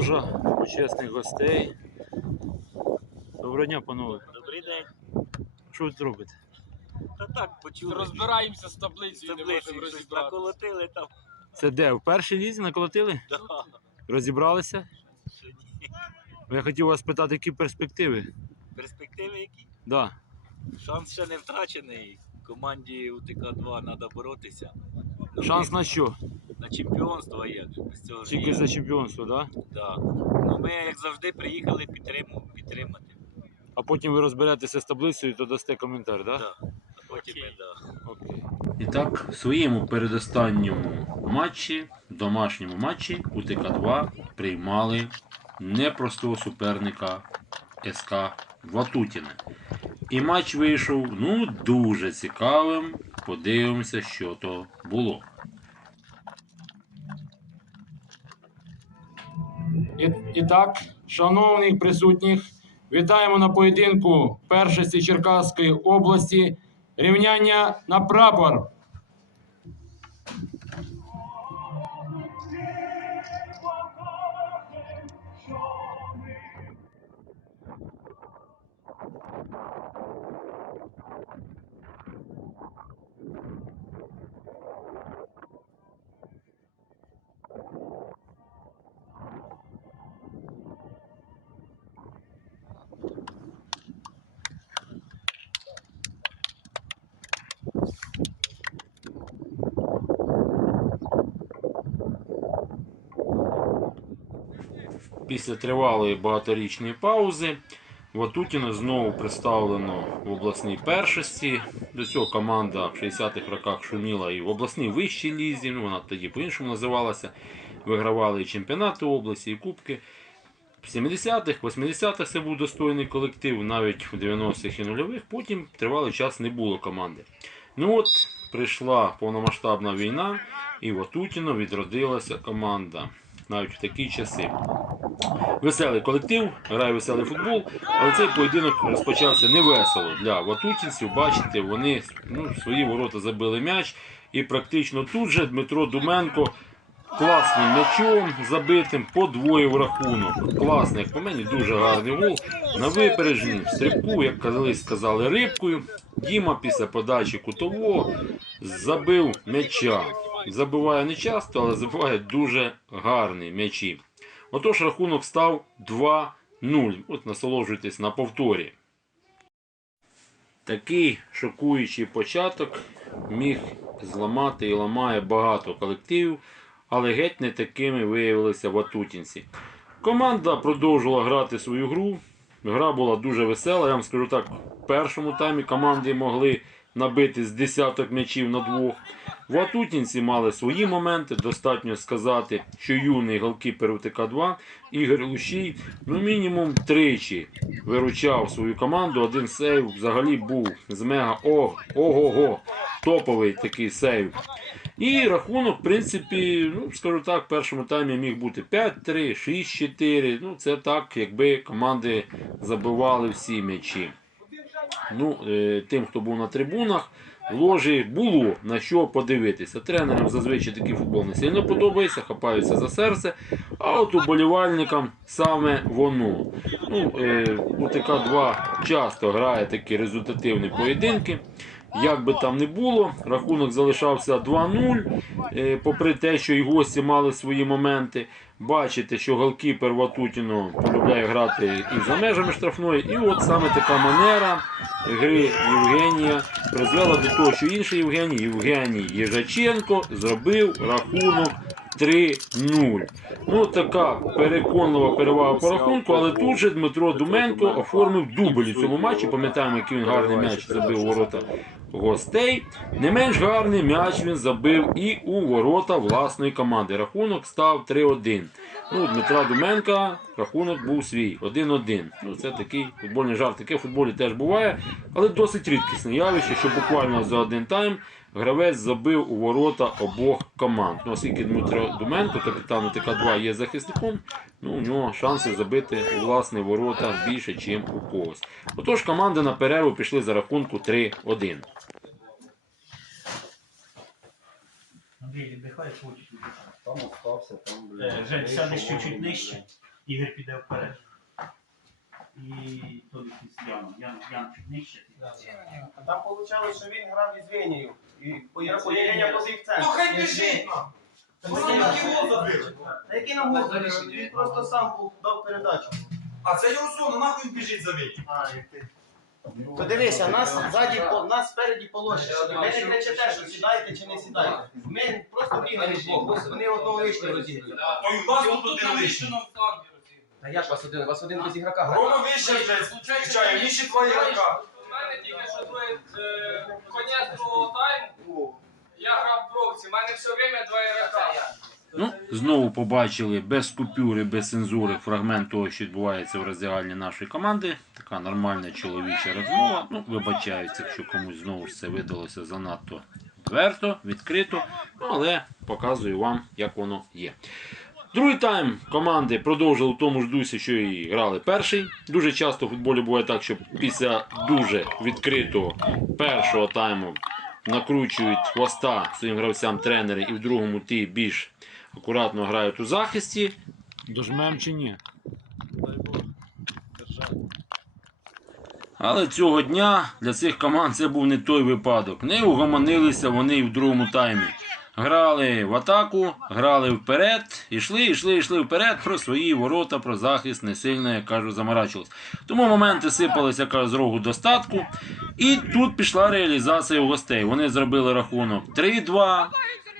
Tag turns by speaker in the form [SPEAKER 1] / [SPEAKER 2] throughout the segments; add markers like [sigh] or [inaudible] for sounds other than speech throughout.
[SPEAKER 1] ложа почесних гостей. Доброго дня, панове.
[SPEAKER 2] Добрий день.
[SPEAKER 1] Що ви тут робите?
[SPEAKER 2] Та так, почули.
[SPEAKER 3] Розбираємося з таблицею, не
[SPEAKER 2] Таблиці
[SPEAKER 3] можемо
[SPEAKER 2] щось наколотили там.
[SPEAKER 1] Це де? В першій лізі наколотили?
[SPEAKER 2] Да.
[SPEAKER 1] Розібралися?
[SPEAKER 2] Ще ні.
[SPEAKER 1] Я хотів вас питати, які перспективи.
[SPEAKER 2] Перспективи які?
[SPEAKER 1] Да.
[SPEAKER 2] Шанс ще не втрачений. Команді УТК-2 треба боротися. Ну,
[SPEAKER 1] Шанс на що?
[SPEAKER 2] На чемпіонство цього ж
[SPEAKER 1] Тільки
[SPEAKER 2] є.
[SPEAKER 1] за чемпіонство, да?
[SPEAKER 2] Да. Ну, ми, як завжди, приїхали підтриму, підтримати.
[SPEAKER 1] А потім ви розберетеся з таблицею, то дасте коментар, да?
[SPEAKER 2] Да. А потім ми, да.
[SPEAKER 1] Окей. І так, в своєму передостанньому матчі, домашньому матчі, УТК-2 приймали непростого суперника СК Ватутіне. І матч вийшов ну, дуже цікавим. Подивимося, що то було.
[SPEAKER 4] І, і так, шановних присутніх, вітаємо на поєдинку першості Черкаської області. Рівняння на прапор.
[SPEAKER 1] Після тривалої багаторічної паузи Ватутіна знову представлено в обласній першості. До цього команда в 60-х роках шуміла і в обласній вищій лізі, ну вона тоді по-іншому називалася. Вигравали і чемпіонати області, і кубки. В 70-х, 80-х це був достойний колектив, навіть в 90-х і нульових. Потім тривалий час не було команди. Ну от прийшла повномасштабна війна, і в відродилася команда навіть в такі часи. Веселий колектив, грає веселий футбол, але цей поєдинок розпочався невесело для ватутінців. Бачите, вони ну, свої ворота забили м'яч, і практично тут же Дмитро Думенко класним м'ячом забитим подвоїв рахунок. Класний, як по мені, дуже гарний гол. На випередженні, в стрибку, як колись сказали, рибкою. Діма після подачі кутового забив м'яча. Забиває не часто, але забиває дуже гарні м'ячі. Отож рахунок став 2-0. От насолоджуйтесь на повторі. Такий шокуючий початок міг зламати і ламає багато колективів, але геть не такими виявилися ватутінці. Команда продовжувала грати свою гру. Гра була дуже весела. Я вам скажу так, в першому таймі команди могли набити з десяток м'ячів на двох. Ватутінці мали свої моменти. Достатньо сказати, що юний голкіпер УТК-2 Ігор Лущій, ну мінімум тричі виручав свою команду. Один сейв взагалі був з мега ого-го, топовий такий сейв. І рахунок, в принципі, ну скажу так, в першому таймі міг бути 5-3, 6-4. Ну, це так, якби команди забивали всі м'ячі. Ну, е, тим, хто був на трибунах, ложі було на що подивитися. Тренерам зазвичай такий футбол не сильно подобається, хапаються за серце. А от уболівальникам саме воно. Ну, е, УТК-2 часто грає такі результативні поєдинки. Як би там не було, рахунок залишався 2-0, е, попри те, що і гості мали свої моменти. Бачите, що голкіпер Ватутіно полюбляє грати і за межами штрафної. І от саме така манера гри Євгенія призвела до того, що інший Євгеній, Євгеній Єжаченко, зробив рахунок 3-0. Ну, така переконлива перевага по рахунку, але тут же Дмитро Думенко оформив дубль у цьому матчі. Пам'ятаємо, який він гарний м'яч забив у ворота гостей. Не менш гарний м'яч він забив і у ворота власної команди. Рахунок став 3-1. Ну, Дмитра Думенка рахунок був свій 1-1. Ну, це такий футбольний жарт. Таке в футболі теж буває, але досить рідкісне явище, що буквально за один тайм гравець забив у ворота обох команд. Ну, оскільки Дмитро Думенко, капітан ТК-2, є захисником, ну, у нього шанси забити у власні ворота більше, ніж у когось. Отож, команди на перерву пішли за рахунку 3-1.
[SPEAKER 5] Андрій, віддихай чуть.
[SPEAKER 6] Там остався, там,
[SPEAKER 5] Е,
[SPEAKER 6] блядь.
[SPEAKER 5] Жень, сядеш чуть-чуть нижче. Ігор піде вперед. І Толік із Яном. Ян, Ян чуть нижче.
[SPEAKER 6] А Там вийшло, що він грав із Венією. І поєднання побіг в центр.
[SPEAKER 7] Ну хай біжить! Воно на ківо забив.
[SPEAKER 6] Та який нам гол забив? Він просто сам був дав передачу.
[SPEAKER 7] А це його зона, нахуй він біжить за віки.
[SPEAKER 6] Подивися, нас ззаді, по- нас спереді полощені. Ви не кричите, що сідайте чи не сідайте. Ми просто бігаємо вдвох. Вони одного лишнього розіграють.
[SPEAKER 7] То й у вас тут один лишній.
[SPEAKER 6] А як вас один? Вас один без ігрока грає.
[SPEAKER 7] Рома вище, блядь, включає, два ігрока.
[SPEAKER 3] У мене тільки що другий е, ігрока.
[SPEAKER 1] Ну, знову побачили без купюри, без цензури фрагмент того, що відбувається в роздягальні нашої команди. Така нормальна чоловіча розмова. Ну, вибачаються, якщо комусь знову ж це видалося занадто відверто, відкрито, ну, але показую вам, як воно є. Другий тайм команди продовжили в тому ж дусі, що і грали перший. Дуже часто в футболі буває так, що після дуже відкритого першого тайму накручують хвоста своїм гравцям тренери, і в другому ті більш акуратно грають у захисті.
[SPEAKER 4] Дожмем чи ні?
[SPEAKER 1] Але цього дня для цих команд це був не той випадок. Не угомонилися вони і в другому таймі. Грали в атаку, грали вперед, ішли, ішли, ішли вперед про свої ворота, про захист не сильно, як кажу, заморачувалися. Тому моменти сипалися яка з рогу достатку. І тут пішла реалізація у гостей. Вони зробили рахунок 3-2.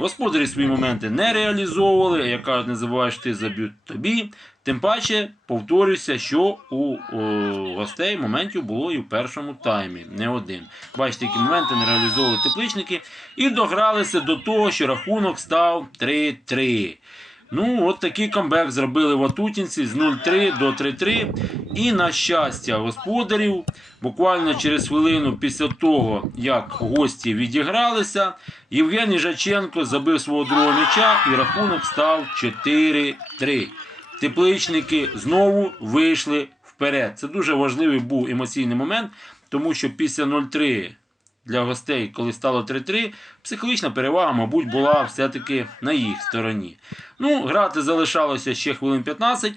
[SPEAKER 1] Господарі свої моменти не реалізовували, як кажуть, не забуваєш ти заб'ють тобі. Тим паче, повторюся, що у о, гостей моментів було і в першому таймі, не один. Бачите, які моменти не реалізовували тепличники і догралися до того, що рахунок став 3-3. Ну, от такий камбек зробили ватутінці з 0-3 до 3-3. І на щастя господарів, буквально через хвилину після того, як гості відігралися, Євгеній Жаченко забив свого другого м'яча і рахунок став 4-3. Тепличники знову вийшли вперед. Це дуже важливий був емоційний момент, тому що після 0-3 для гостей, коли стало 3-3, психологічна перевага, мабуть, була все-таки на їх стороні. Ну, грати залишалося ще хвилин 15.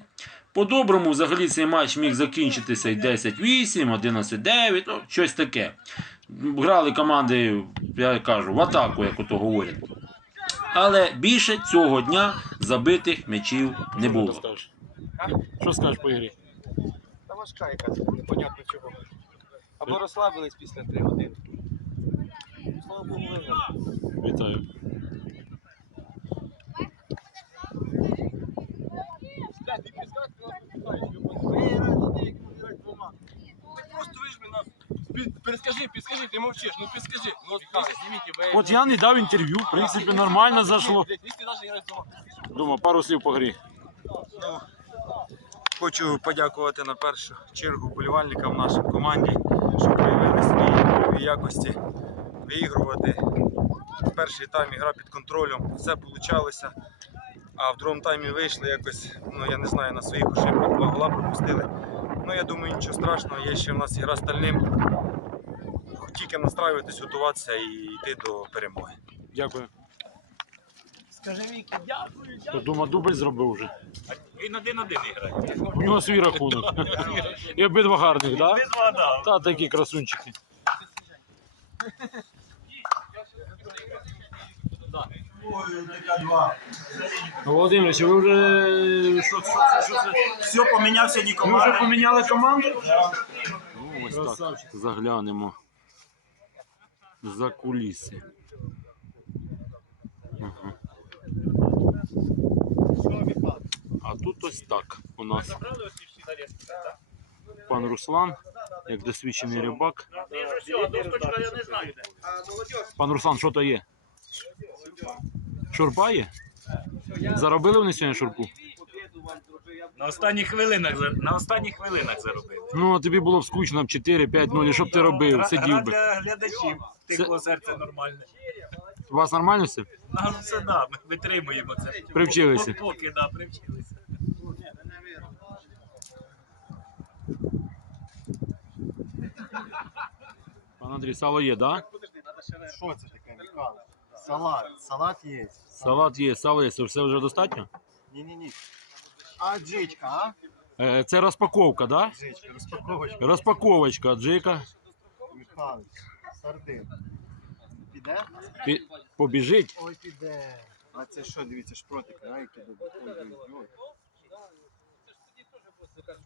[SPEAKER 1] По-доброму, взагалі, цей матч міг закінчитися і 10-8, 11-9, ну, щось таке. Грали команди, я кажу, в атаку, як ото говорять. Але більше цього дня забитих м'ячів не було.
[SPEAKER 4] Що скажеш по ігрі?
[SPEAKER 6] Та важка якась, непонятно чого. Або розслабились після 3 години. Слава Богу.
[SPEAKER 4] Вітаю.
[SPEAKER 3] Нас. Підскажи, підскажи, ти мовчиш, ну підскажи. Ну,
[SPEAKER 4] От я не дав інтерв'ю, в принципі, нормально зайшло. Думаю, пару слів по грі.
[SPEAKER 8] Хочу подякувати на першу чергу вболівальникам нашій команді, що проявили свої якості виігрувати. В перший тайм гра під контролем, все вийшло. А в другому таймі вийшли якось, ну я не знаю, на своїх ошибках два гола пропустили. Ну я думаю, нічого страшного, є ще в нас ігра стальним. Тільки настраюватись, готуватися і йти до перемоги.
[SPEAKER 4] Дякую.
[SPEAKER 6] Скажи Вікі, дякую,
[SPEAKER 4] То Дума дубль зробив вже.
[SPEAKER 2] Він один-один грає.
[SPEAKER 4] У нього свій рахунок. [laughs] І обидва гарних, так? Да? Та такі красунчики. Володимирович, ви вже що, що, що це?
[SPEAKER 5] Все, помінявся нікому.
[SPEAKER 4] вже поміняли команду? Ну, ось так. Заглянемо за куліси. Ага. А тут ось так у нас. Пан Руслан, як досвідчений рибак. Пан Руслан, що то є? Шурпа є? Заробили вони сьогодні шурпу?
[SPEAKER 2] На останніх хвилинах, за- на останніх хвилинах заробив.
[SPEAKER 4] Ну, а тобі було б скучно б 4-5-0, і що б ти робив?
[SPEAKER 2] Гра-
[SPEAKER 4] Сидів би.
[SPEAKER 2] для глядачів. Тихого серця нормальне.
[SPEAKER 4] У вас нормально все?
[SPEAKER 2] Нам це да, ми витримуємо це.
[SPEAKER 4] Привчилися.
[SPEAKER 2] Поки да, привчилися.
[SPEAKER 4] Пан Андрій, сало є, так?
[SPEAKER 6] Що це таке, Михайло? Салат. Салат є.
[SPEAKER 4] Салат є, сало є, все вже достатньо?
[SPEAKER 6] Ні-ні-ні. А джичка, а?
[SPEAKER 1] Е, Це розпаковка, да?
[SPEAKER 6] Джичка, розпаковочка.
[SPEAKER 1] Розпаковочка, Джика.
[SPEAKER 6] Михайлович, сардин. Піде?
[SPEAKER 1] Пі- Побіжить.
[SPEAKER 6] Ой, піде. А це що, дивіться, шпротик, а які добре. Ой, ой,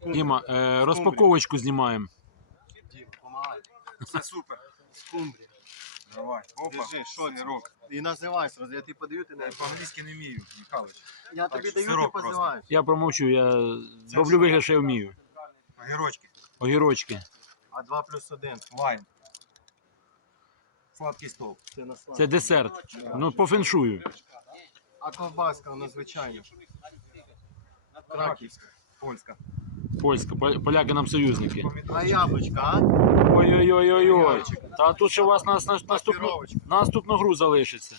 [SPEAKER 6] ой.
[SPEAKER 1] Діма, е, розпаковочку знімаємо.
[SPEAKER 6] Дім, помагай.
[SPEAKER 8] Все супер.
[SPEAKER 6] Скумбрія.
[SPEAKER 8] Давай. Опа.
[SPEAKER 6] Держи? І називайся, роз- я тобі подаю, ти не...
[SPEAKER 8] Я по-англійськи не вмію, Михайлович.
[SPEAKER 6] Я тобі даю, ти
[SPEAKER 8] просто.
[SPEAKER 6] позиваєш.
[SPEAKER 1] Я промовчу, я роблю вигляд, що я вмію.
[SPEAKER 8] Огірочки.
[SPEAKER 1] Огірочки.
[SPEAKER 6] А 2 плюс 1.
[SPEAKER 8] Лайм. Сладкий стол.
[SPEAKER 6] Це на.
[SPEAKER 1] Це десерт. Ну, по феншую.
[SPEAKER 6] А ковбаска, вона звичайна. Краківська.
[SPEAKER 8] Польська.
[SPEAKER 1] Польська. Поляки нам союзники.
[SPEAKER 6] А яблучка, а?
[SPEAKER 1] Ой-ой-ой-ой-ой. Та тут ще у вас нас, нас, наступну, наступну гру залишиться.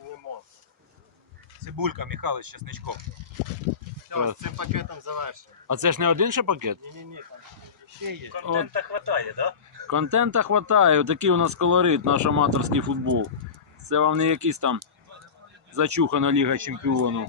[SPEAKER 6] Лимон.
[SPEAKER 8] Цибулька, Михайлович, з чесничком.
[SPEAKER 6] Все, з цим пакетом завершено.
[SPEAKER 1] А це ж не один ще пакет?
[SPEAKER 6] Ні-ні-ні, там ще є.
[SPEAKER 2] Контента хватає, да?
[SPEAKER 1] Контента хватає, такий у нас колорит, наш аматорський футбол. Це вам не якийсь там зачухана Ліга Чемпіонів.